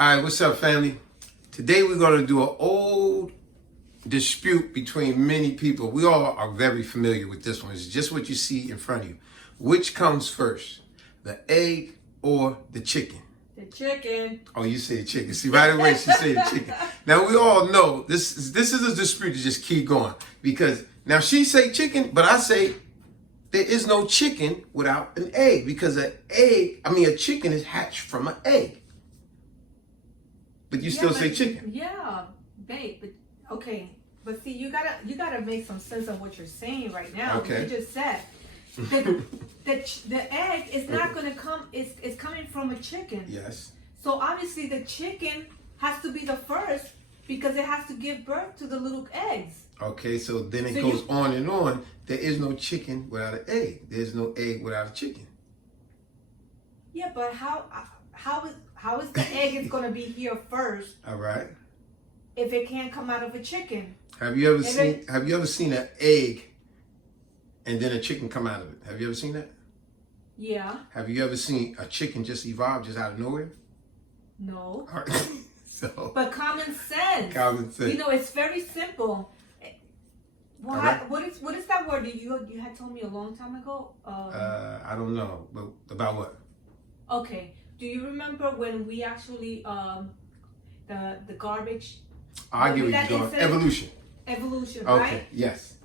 All right, what's up, family? Today we're going to do an old dispute between many people. We all are very familiar with this one. It's just what you see in front of you. Which comes first, the egg or the chicken? The chicken. Oh, you said chicken. See, right away she said chicken. Now, we all know this is a dispute to just keep going. Because now she say chicken, but I say there is no chicken without an egg. Because a chicken is hatched from an egg. But you still say chicken. Yeah, babe. But okay. But see, you gotta make some sense of what you're saying right now. Okay. You just said the egg is not gonna come. It's coming from a chicken. Yes. So obviously the chicken has to be the first because it has to give birth to the little eggs. Okay, so then it goes on and on. There is no chicken without an egg. There's no egg without a chicken. Yeah, but how is the egg is gonna be here first? All right. If it can't come out of a chicken. Have you ever seen an egg and then a chicken come out of it? Have you ever seen that? Yeah. Have you ever seen a chicken just evolve just out of nowhere? No. All right. So. But common sense. Common sense. You know, it's very simple. Well, right. what is that word that you had told me a long time ago? I don't know, but about what? Okay. Do you remember when we actually the garbage? I get what you're going. Evolution. Evolution, okay. right? Yes.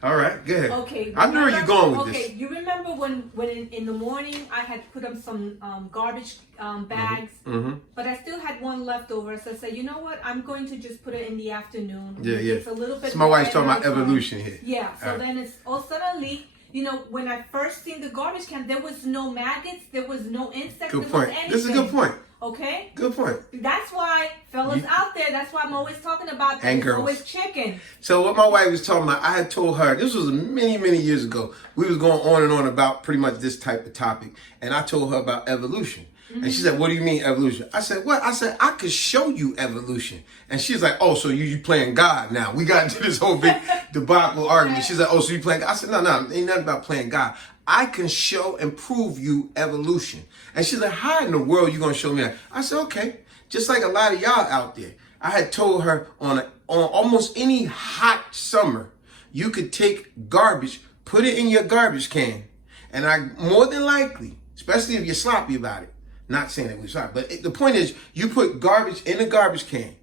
All right. Go ahead. Okay. I know where you're going with this. Okay. You remember when in the morning I had put up some garbage bags, but I still had one left over. So I said, you know what? I'm going to just put it in the afternoon. Yeah. It's a little bit. So my wife's talking about evolution here. Yeah. So then it's suddenly. You know, when I first seen the garbage can, there was no maggots, there was no insects. Good point. This is a good point. Okay? Good point. That's why, fellas out there, that's why I'm always talking about and girls. Always chicken. So what my wife was talking about, I had told her, this was many, many years ago. We was going on and on about pretty much this type of topic. And I told her about evolution. And she said, what do you mean evolution? I said, what? I said, I could show you evolution. And she's like, oh, so you playing God now. We got into this whole big debacle argument. She's like, oh, so you playing God? I said, no, ain't nothing about playing God. I can show and prove you evolution. And she's like, how in the world you going to show me that? I said, okay. Just like a lot of y'all out there. I had told her on almost any hot summer, you could take garbage, put it in your garbage can. And more than likely, especially if you're sloppy about it, not saying that we're sorry, but the point is, you put garbage in a garbage can,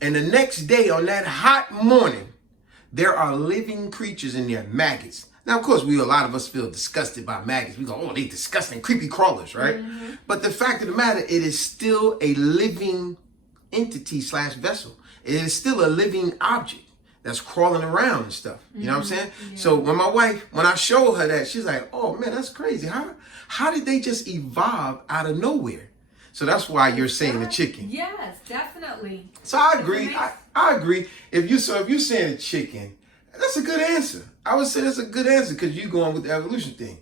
and the next day on that hot morning, there are living creatures in there, maggots. Now, of course, a lot of us feel disgusted by maggots. We go, oh, they disgusting, creepy crawlers, right? But the fact of the matter, it is still a living entity / vessel. It is still a living object that's crawling around and stuff. You know what I'm saying? Yeah. So when I showed her that, she's like, oh man, that's crazy. How did they just evolve out of nowhere? So that's why you're saying the chicken. Yes, definitely. So I agree. I agree. If you're saying a chicken, that's a good answer. I would say that's a good answer because you're going with the evolution thing.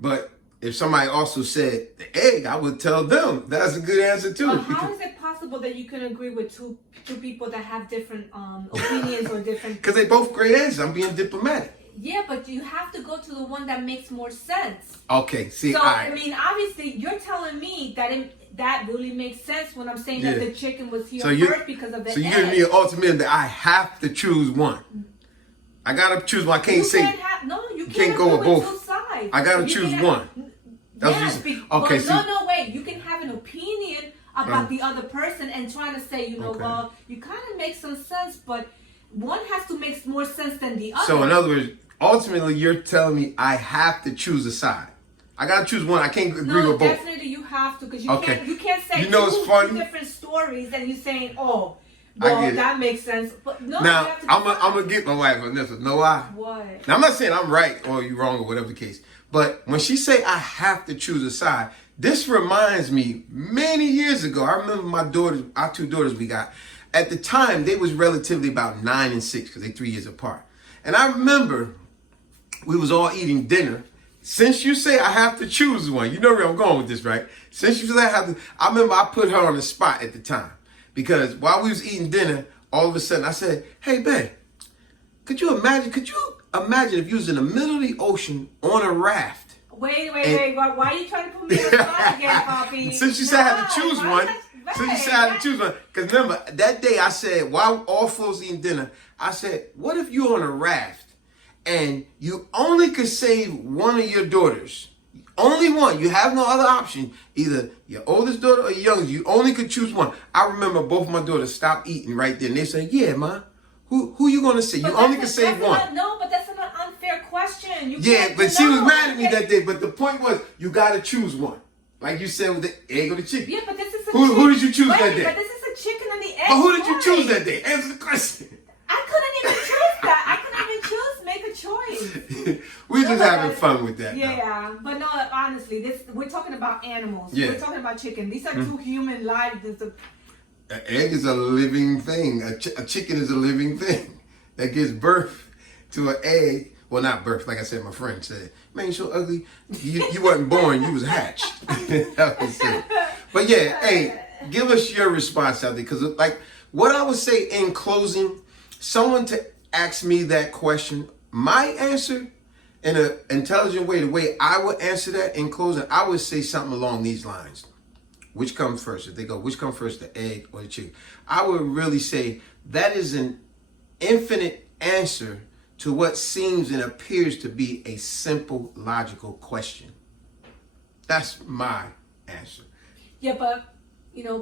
But if somebody also said the egg, I would tell them that's a good answer too. But how is it possible that you can agree with two people that have different opinions or different? Because they both great answers. I'm being diplomatic. Yeah, but you have to go to the one that makes more sense. Okay, see, so I mean, obviously, you're telling me that really makes sense when I'm saying that the chicken was here first because of the egg. So you're giving me an ultimatum that I have to choose one. I gotta choose one. I can't you can't go with both. Two sides. I gotta choose one. Okay. No, wait. You can have an opinion about the other person and trying to say, well, you kind of make some sense, but one has to make more sense than the other. So in other words, ultimately, you're telling me I have to choose a side. I gotta choose one. I can't agree with both. No, definitely you have to, because you can't say two different stories and you're saying, oh, well, that makes sense. But no, now I'm gonna get my wife on this one. Know why? What? Now I'm not saying I'm right or you wrong or whatever the case. But when she say I have to choose a side, this reminds me many years ago. I remember my daughters, our two daughters we got. At the time, they was relatively about 9 and 6 because they're 3 years apart. And I remember we was all eating dinner. Since you say I have to choose one, you know where I'm going with this, right? Since you say I remember I put her on the spot at the time. Because while we was eating dinner, all of a sudden I said, hey, babe, could you imagine if you was in the middle of the ocean on a raft? Wait. Why are you trying to put me on the spot again, Poppy? Since you said I had to choose one. Right, So you said I had to choose one. Because remember, that day I said, while all folks eating dinner, I said, what if you're on a raft and you only could save one of your daughters? Only one. You have no other option. Either your oldest daughter or your youngest. You only could choose one. I remember both my daughters stopped eating right there. And they said, yeah, Ma. Who you going to say? You only can save one. No, but that's an unfair question. But she was mad at me that day. But the point was, you got to choose one. Like you said with the egg or the chicken. Yeah, but this is a Who did you choose that day? But this is a chicken and the egg. But who did you choose that day? Answer the question. I couldn't even choose that. I couldn't even make a choice. We're just having fun with that. Yeah. But no, honestly, we're talking about animals. Yeah. We're talking about chicken. These are two human lives. An egg is a living thing. A chicken is a living thing that gives birth to an egg. Well, not birth, like I said, my friend said. Man, you're so ugly. You wasn't born, you was hatched. That was it. But yeah, hey, give us your response out there. Because like what I would say in closing, someone to ask me that question, my answer in an intelligent way, the way I would answer that in closing, I would say something along these lines. Which comes first? If they go, which comes first, the egg or the chicken? I would really say that is an infinite answer to what seems and appears to be a simple, logical question. That's my answer. Yeah, but,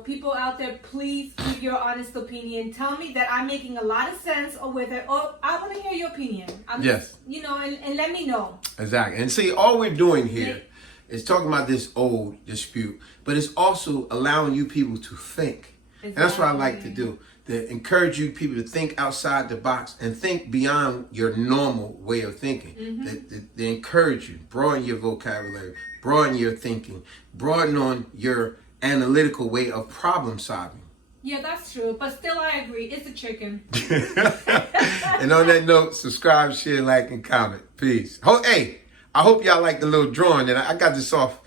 people out there, please give your honest opinion. Tell me that I'm making a lot of sense with it, or I want to hear your opinion. Yes. And let me know. Exactly. And see, all we're doing here is talking about this old dispute, but it's also allowing you people to think. Exactly. And that's what I like to do. To encourage you people to think outside the box and think beyond your normal way of thinking. Mm-hmm. They encourage you, broaden your vocabulary, broaden your thinking, broaden on your analytical way of problem solving. Yeah, that's true. But still, I agree. It's a chicken. And on that note, subscribe, share, like, and comment. Peace. Hey, I hope y'all like the little drawing that I got this off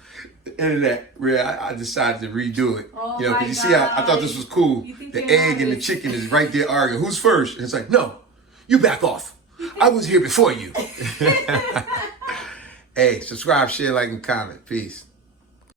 the internet where I decided to redo it. Oh, because you see, I thought this was cool. The egg and the chicken is right there arguing. Who's first? And it's like, no, you back off. I was here before you. Hey, subscribe, share, like, and comment. Peace.